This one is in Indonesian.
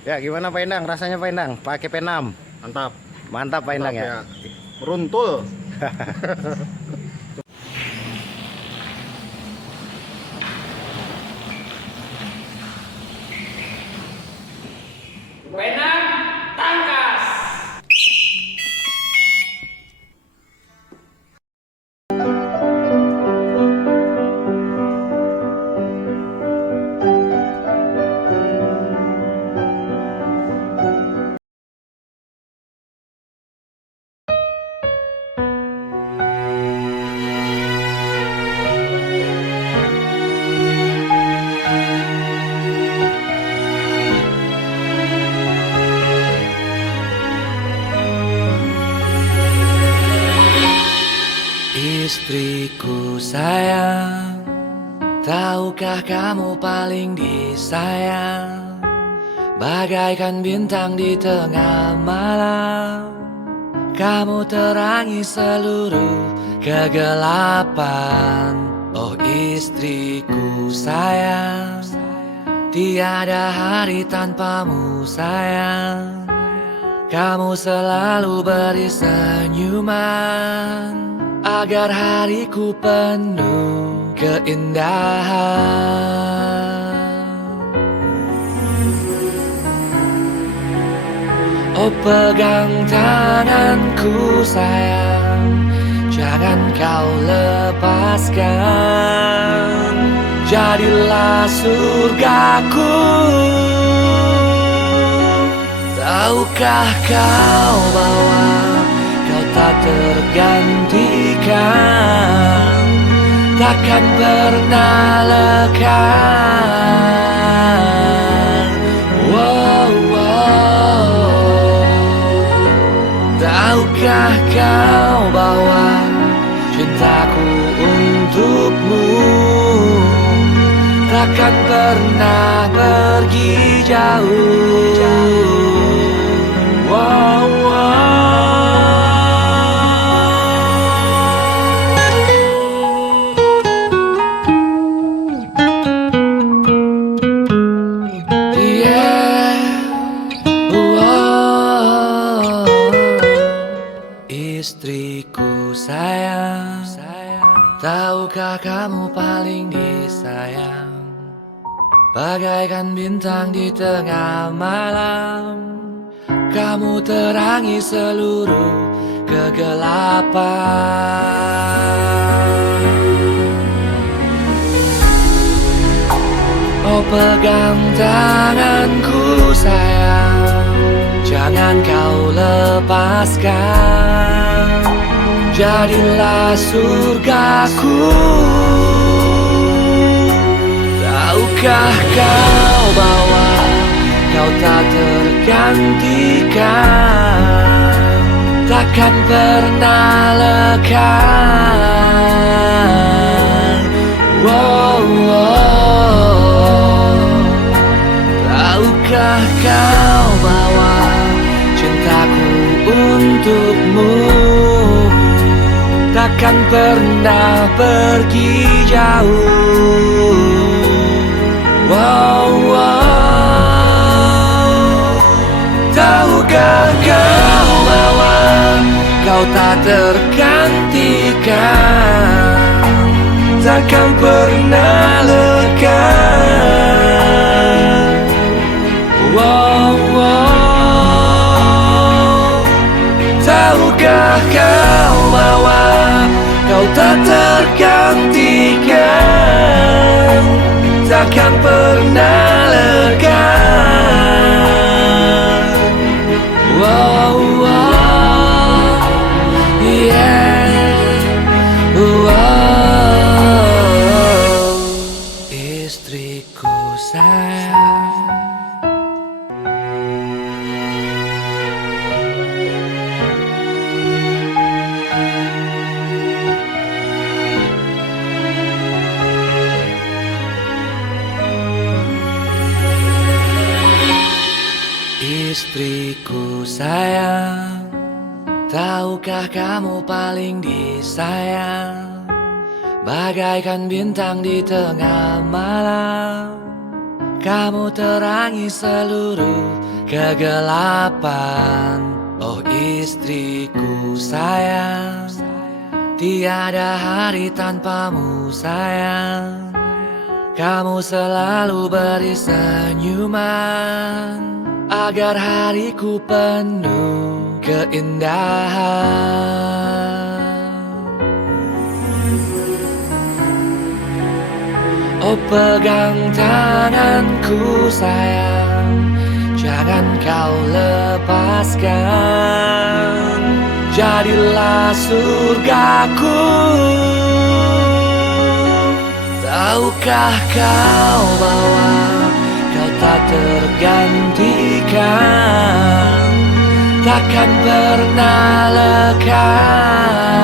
Ya, gimana Pak Endang? Rasanya Pak Endang? Pakai P6. Mantap, Mantap Pak Endang mantap ya. ya. Meruntul. Wenang tangkas. Istriku sayang, tahukah kamu paling disayang, bagaikan bintang di tengah malam. Kamu terangi seluruh kegelapan. Oh istriku sayang, tiada hari tanpamu sayang. Kamu selalu beri senyuman agar hariku penuh keindahan. Oh pegang tanganku sayang, jangan kau lepaskan. Jadilah surgaku. Tahukah kau bahwa kau tak tergantikan, takkan pernah lekang. Wow, wow. Tahukah kau bahwa cintaku untukmu takkan pernah pergi jauh. Wow, yeah, wow. Istriku sayang, tahukah kamu paling disayang, bagaikan bintang di tengah malam. Kamu terangi seluruh kegelapan. Oh pegang tanganku sayang, jangan kau lepaskan. Jadilah surgaku. Tahukah kau bahwa kau tak tergantikan, takkan pernah lekang. Wow, wow. Tahukah kau bahwa cintaku untukmu takkan pernah pergi jauh. Wow, wow. Tahukah kau bahwa kau tak tergantikan, takkan pernah lekang. Wow, wow. Tahukah kau bahwa kau tak tergantikan, takkan pernah lekang. Wow, wow, yeah, wow. Istriku sayang. Istriku sayang, tahukah kamu paling disayang, bagaikan bintang di tengah malam. Kamu terangi seluruh kegelapan. Oh istriku sayang, tiada hari tanpamu sayang. Kamu selalu beri senyuman agar hariku penuh keindahan. Oh pegang tanganku sayang, jangan kau lepaskan. Jadilah surgaku. Tahukah kau bahwa kau tak tergantikan, takkan pernah lekas.